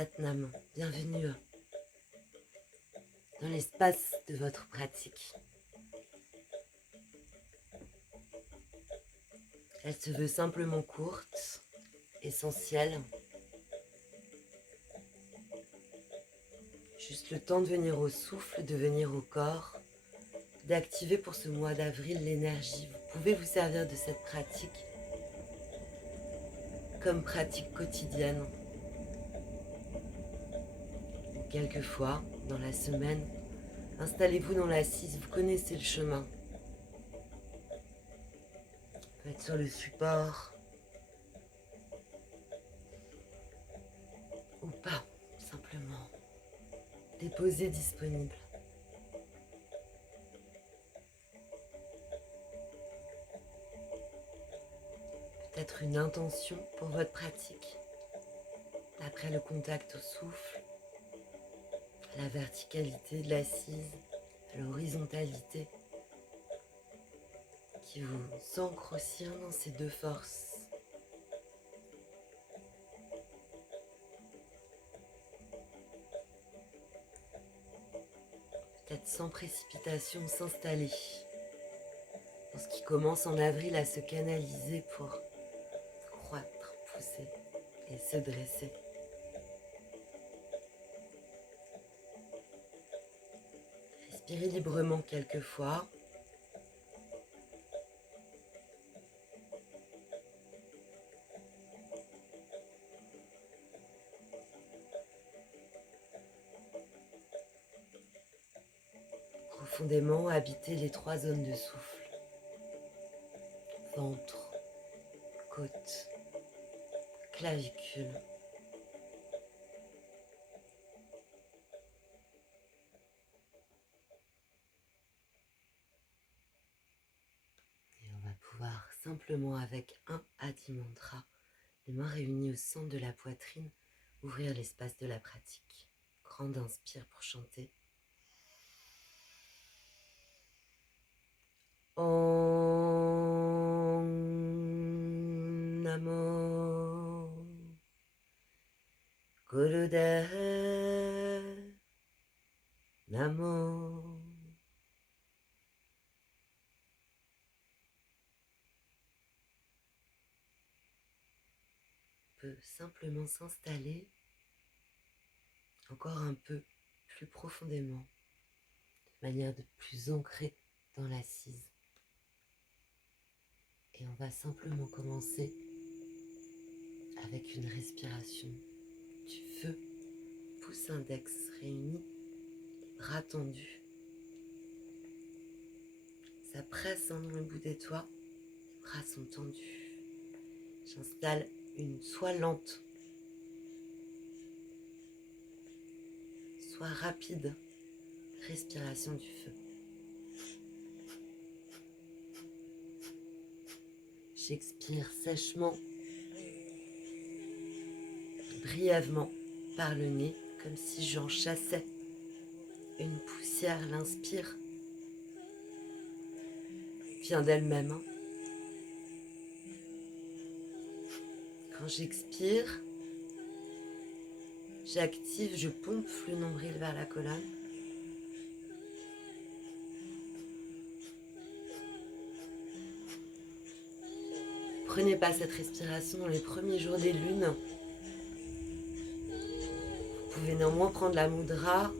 Satnam, bienvenue dans l'espace de votre pratique. Elle se veut simplement courte, essentielle. Juste le temps de venir au souffle, de venir au corps, d'activer pour ce mois d'avril l'énergie. Vous pouvez vous servir de cette pratique comme pratique quotidienne. Quelquefois, dans la semaine, installez-vous dans l'assise, vous connaissez le chemin. Vous pouvez être sur le support ou pas, simplement déposé, disponible. Peut-être une intention pour votre pratique, après le contact au souffle, à la verticalité de l'assise, à l'horizontalité, qui vous ancre aussi dans ces deux forces. Peut-être sans précipitation s'installer dans ce qui commence en avril à se canaliser pour croître, pousser et se dresser. Respirez librement quelquefois. Profondément habitez les trois zones de souffle. Ventre, côte, clavicule. Et on va pouvoir simplement avec un Adi Mantra, les mains réunies au centre de la poitrine, ouvrir l'espace de la pratique. Grande inspire pour chanter. Om Namo Gurudev Namo. On peut simplement s'installer encore un peu plus profondément, de manière de plus ancrer dans l'assise. Et on va simplement commencer avec une respiration du feu, pouce index réuni, bras tendus. Ça presse dans le bout des doigts, les bras sont tendus. J'installe une soit lente, soit rapide respiration du feu. J'expire sèchement, brièvement par le nez, comme si j'en chassais une poussière. L'inspire vient d'elle-même. Quand j'expire, j'active, je pompe le nombril vers la colonne. Prenez pas cette respiration dans les premiers jours des lunes. Vous pouvez néanmoins prendre la mudra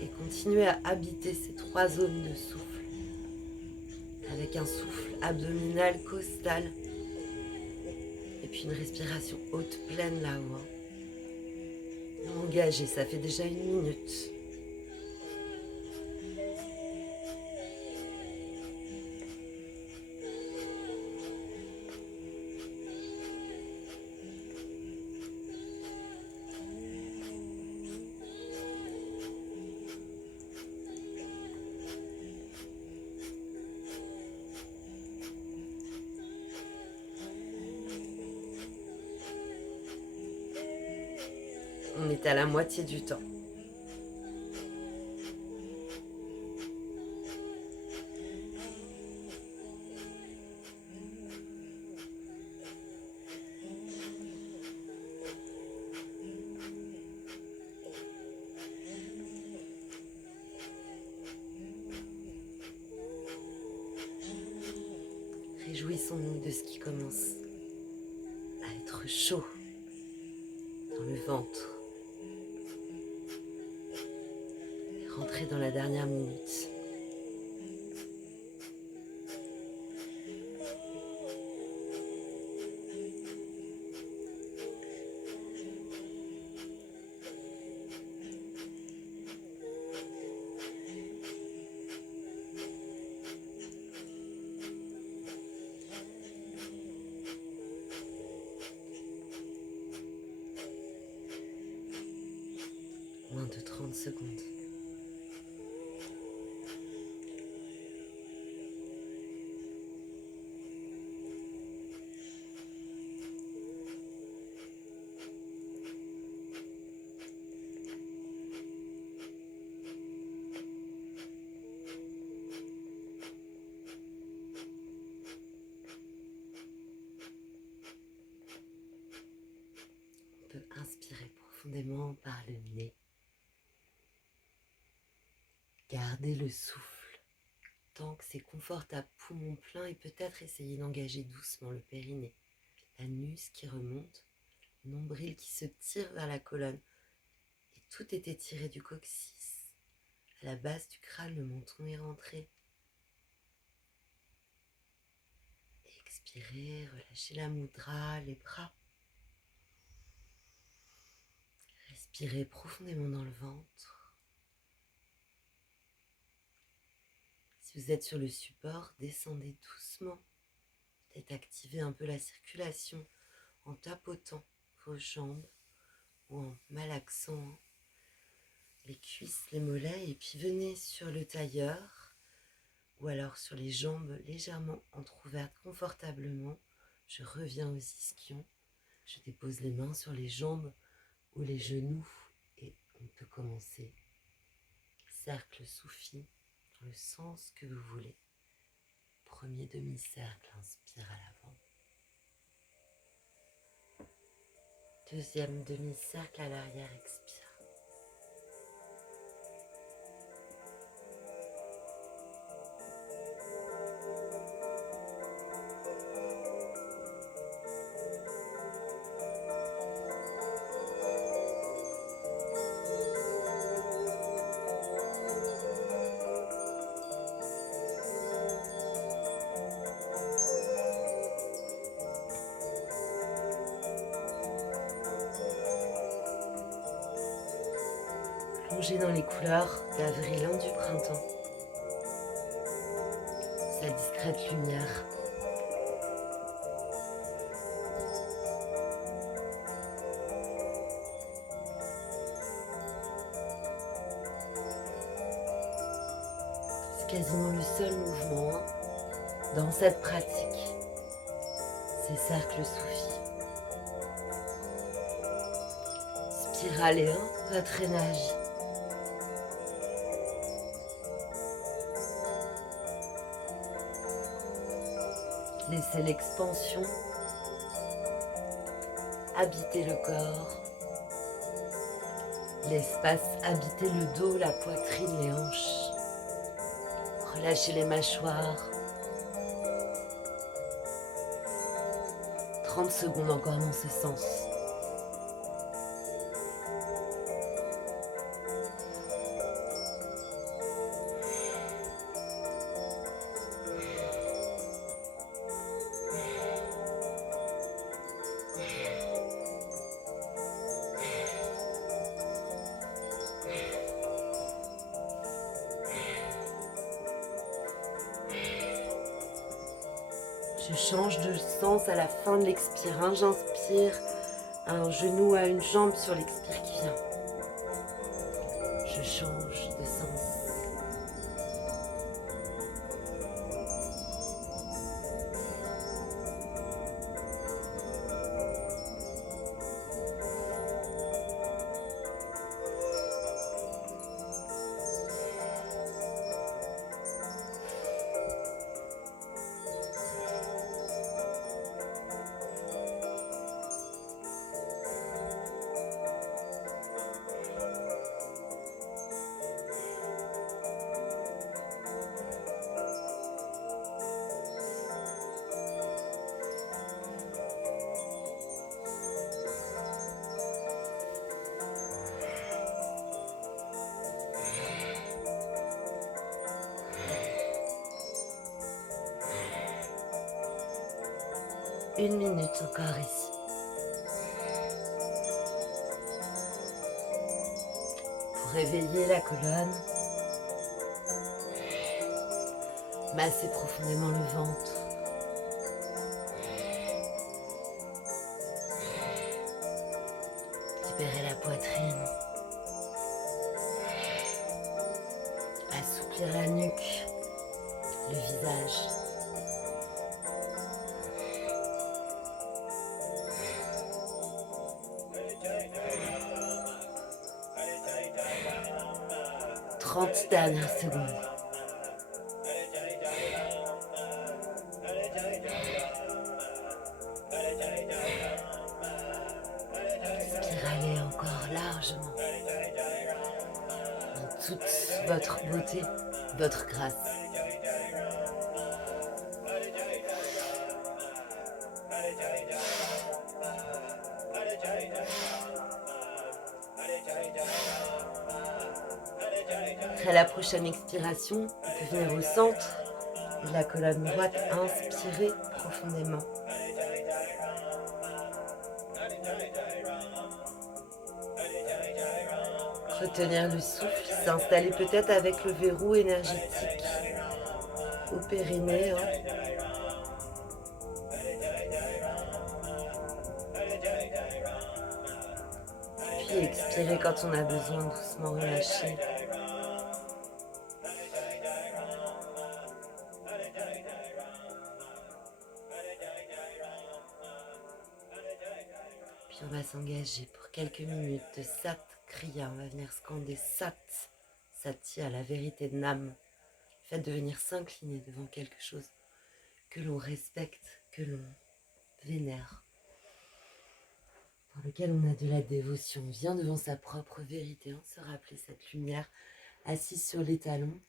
et continuer à habiter ces trois zones de souffle avec un souffle abdominal, costal et puis une respiration haute, pleine là-haut. Engagé, ça fait déjà 1 minute. On est à la moitié du temps. Réjouissons-nous de ce qui commence à être chaud dans le ventre. Et rentrer dans la dernière minute. Moins de 30 secondes. On peut inspirer profondément par le nez. Gardez le souffle tant que c'est confortable, poumon plein, et peut-être essayer d'engager doucement le périnée, l'anus qui remonte, le nombril qui se tire vers la colonne et tout est étiré du coccyx. À la base du crâne, le menton est rentré. Expirez, relâchez la mudra, les bras. Respirez profondément dans le ventre. Si vous êtes sur le support, descendez doucement. Peut-être activez un peu la circulation en tapotant vos jambes ou en malaxant les cuisses, les mollets, et puis venez sur le tailleur ou alors sur les jambes légèrement entrouvertes confortablement. Je reviens aux ischions, je dépose les mains sur les jambes ou les genoux et on peut commencer. Cercle soufi dans le sens que vous voulez. Premier demi-cercle, inspire à l'avant. Deuxième demi-cercle à l'arrière, expire. Plongez dans les couleurs d'avril, du printemps. Sa discrète lumière. C'est quasiment le seul mouvement dans cette pratique. Ces cercles soufis. Spiralez votre énergie. Laissez l'expansion habiter le corps, l'espace habiter le dos, la poitrine, les hanches. Relâchez les mâchoires. 30 secondes encore dans ce sens. Je change de sens à la fin de l'expire. J'inspire, un genou à une jambe sur l'expire qui vient. Je change de sens. 1 minute encore ici. Pour réveiller la colonne, massez profondément le ventre. Libérez la poitrine. Assouplir la nuque, le visage. Trente dernières secondes. Spiralez encore largement dans toute votre beauté, votre grâce. Après la prochaine expiration, vous pouvez venir au centre de la colonne droite, inspirez profondément. Retenir le souffle, s'installer peut-être avec le verrou énergétique au périnée. Puis expirer quand on a besoin, doucement relâcher. Puis on va s'engager pour quelques minutes de Sat Kriya. On va venir scander Sat, Satya, la vérité de Nam. Le fait de venir s'incliner devant quelque chose que l'on respecte, que l'on vénère, pour lequel on a de la dévotion. On vient devant sa propre vérité, on se rappeler cette lumière assise sur les talons.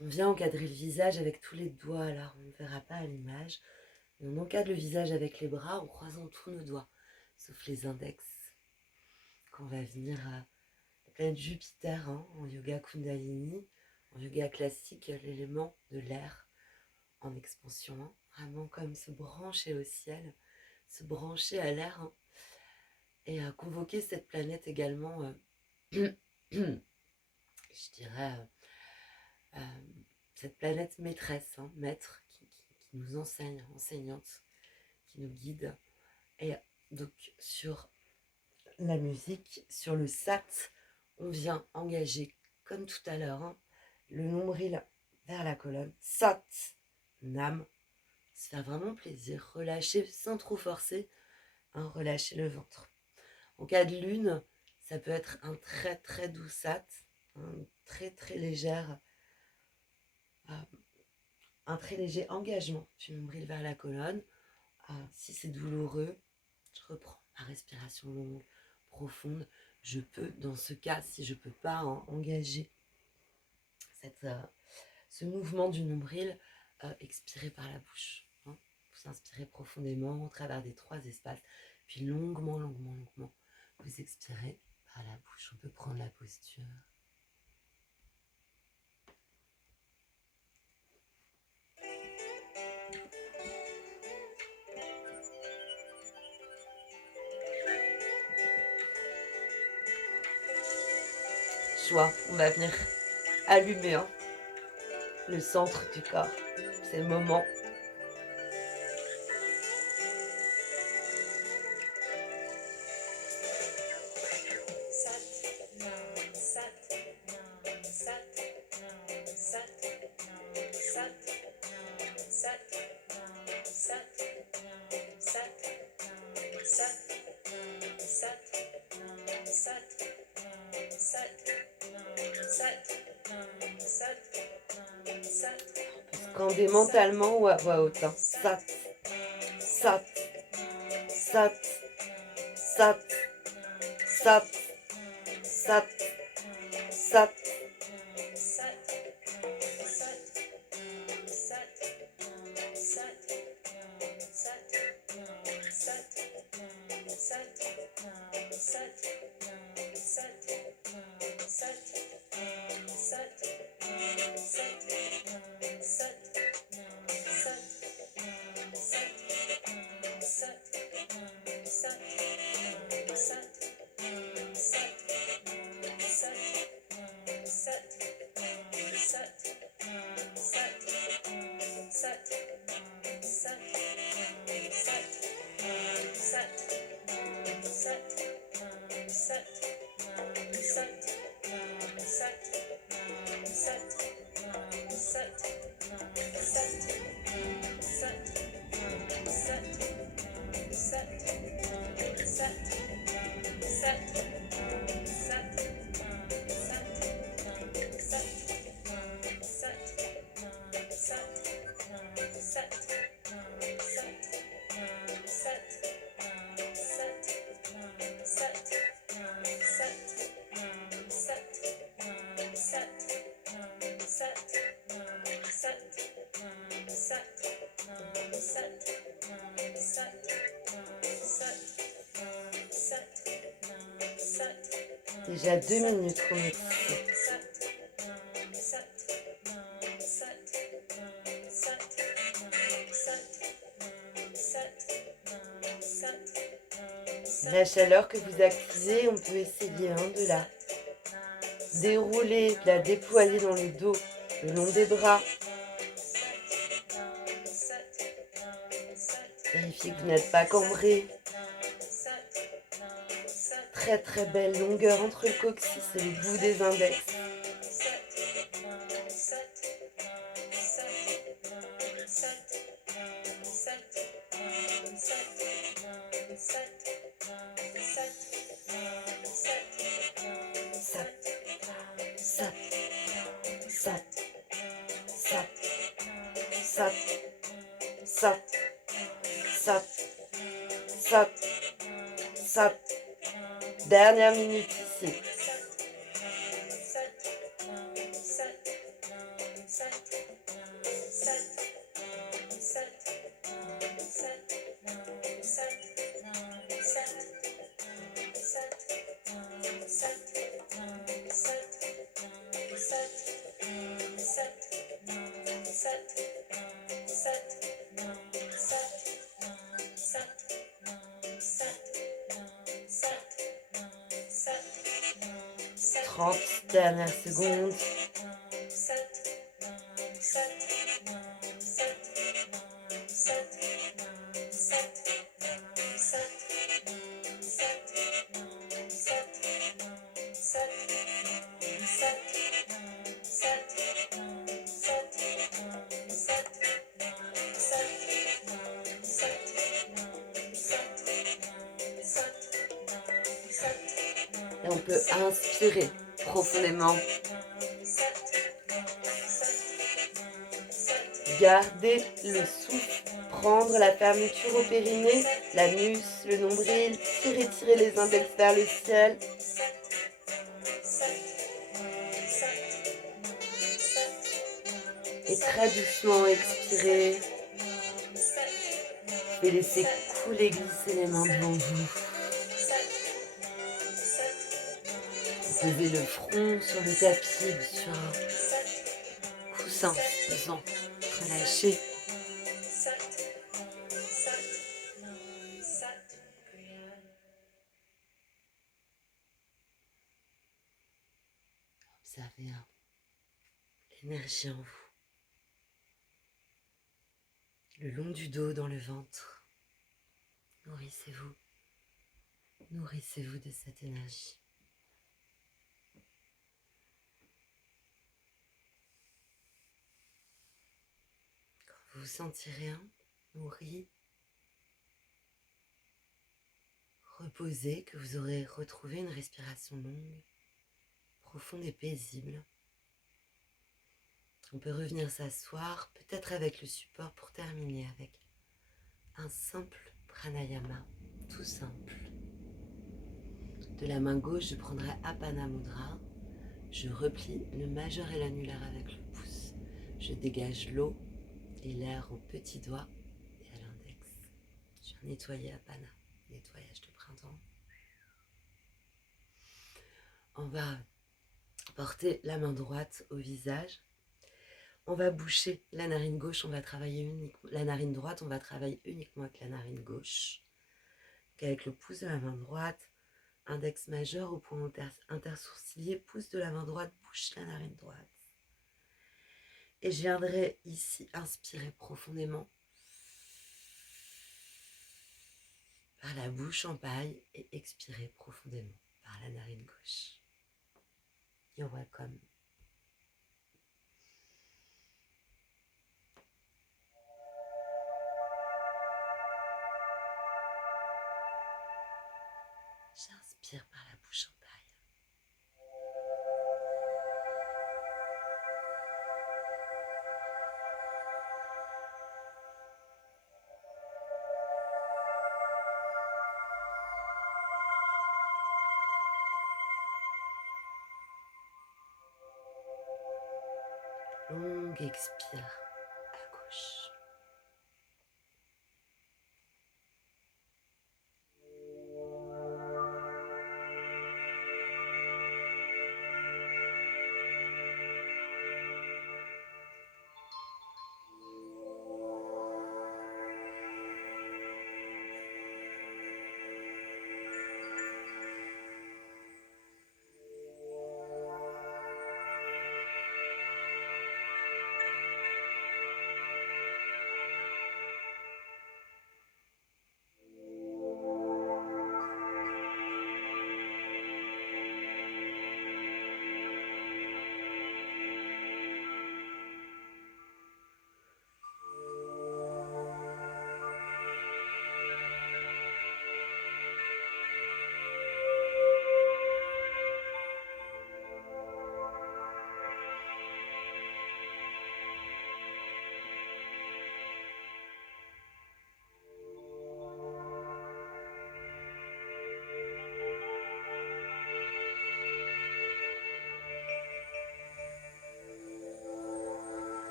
On vient encadrer le visage avec tous les doigts, alors on ne verra pas à l'image. On encadre le visage avec les bras en croisant tous nos doigts, sauf les index. Qu'on va venir à la planète Jupiter, en yoga Kundalini, en yoga classique, l'élément de l'air en expansion. Vraiment comme se brancher au ciel, se brancher à l'air. Et à convoquer cette planète également, je dirais, cette planète maîtresse, maître, qui nous enseigne, enseignante, qui nous guide. Et donc sur la musique, sur le Sat, on vient engager, comme tout à l'heure, le nombril vers la colonne. Sat, Nam, se faire vraiment plaisir, relâcher sans trop forcer, relâcher le ventre. En cas de lune, ça peut être un très très doux Sat, très très légère, un très léger engagement du nombril vers la colonne. Si c'est douloureux, je reprends ma respiration longue, profonde. Je peux, dans ce cas, si je ne peux pas engager ce mouvement du nombril, expirer par la bouche. Vous inspirez profondément au travers des 3 espaces, puis longuement, vous expirez par la bouche. On peut prendre la posture. Joie, on va venir allumer le centre du corps. C'est le moment. Scander mentalement ou à voix haute. Sat, Sat, Sat, Sat, Sat, Sat, Sat. déjà 2 minutes qu'on est ici. La chaleur que vous activez, on peut essayer de la dérouler, de la déployer dans le dos, le long des bras. Vérifiez que vous n'êtes pas cambré. Très très belle longueur entre le coccyx et le bout des index. Dernière minute ici. Dernière seconde. Et on peut inspirer profondément. Gardez le souffle, prendre la fermeture au périnée, l'anus, le nombril, tirer les index vers le ciel. Et très doucement expirer. Et laissez couler, glisser les mains devant vous. Posez le front sur le tapis ou sur un coussin pesant. Relâchez. Observez l'énergie en vous. Le long du dos, dans le ventre. Nourrissez-vous. Nourrissez-vous de cette énergie. Quand vous vous sentirez nourri, reposé, que vous aurez retrouvé une respiration longue, profonde et paisible. On peut revenir s'asseoir, peut-être avec le support pour terminer avec un simple pranayama, tout simple. De la main gauche, je prendrai Apana Mudra. Je replie le majeur et l'annulaire avec le pouce. Je dégage l'eau et l'air au petit doigt et à l'index. Je viens nettoyer Apana, nettoyage de printemps. On va porter la main droite au visage. On va boucher la narine gauche, on va travailler uniquement la narine droite, on va travailler uniquement avec la narine gauche. Donc avec le pouce de la main droite, index majeur au point intersourcilier, pouce de la main droite, bouche la narine droite. Et je viendrai ici inspirer profondément par la bouche en paille et expirer profondément par la narine gauche. You're welcome. J'inspire par la bouche en paille. Longue expire à gauche.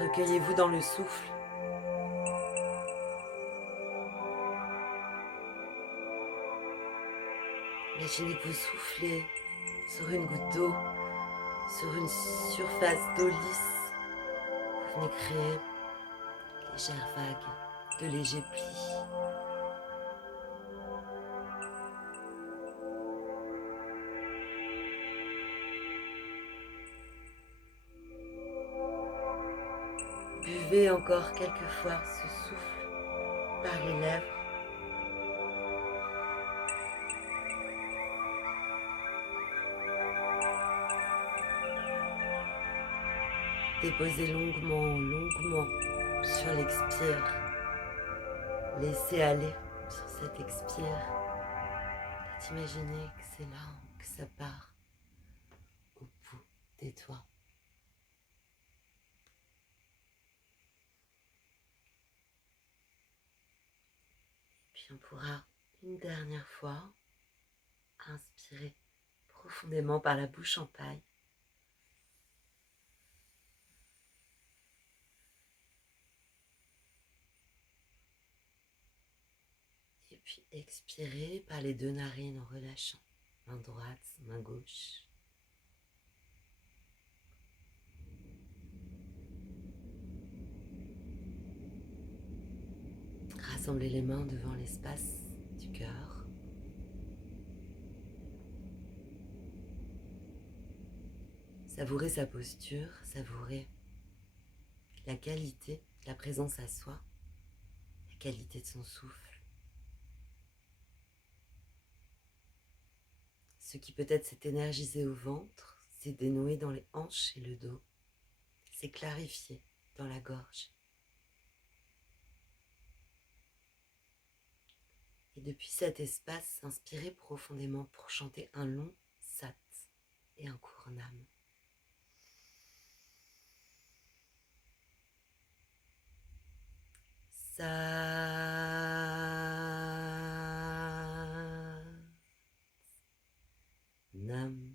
Recueillez-vous dans le souffle. Imaginez que vous soufflez sur une goutte d'eau, sur une surface d'eau lisse. Vous venez créer de légères vagues, de légers plis. Buvez encore quelques fois ce souffle par les lèvres. Déposez longuement, longuement sur l'expire. Laissez aller sur cet expire. Et imaginez que c'est là que ça part au bout des doigts. Puis on pourra une dernière fois inspirer profondément par la bouche en paille. Et puis expirer par les deux narines en relâchant. Main droite, main gauche. Rassemblez les mains devant l'espace du cœur. Savourez sa posture, savourez la qualité de la présence à soi, la qualité de son souffle. Ce qui peut-être s'est énergisé au ventre, s'est dénoué dans les hanches et le dos, s'est clarifié dans la gorge. Et depuis cet espace, inspirez profondément pour chanter un long sat et un court nam. Sat Nam.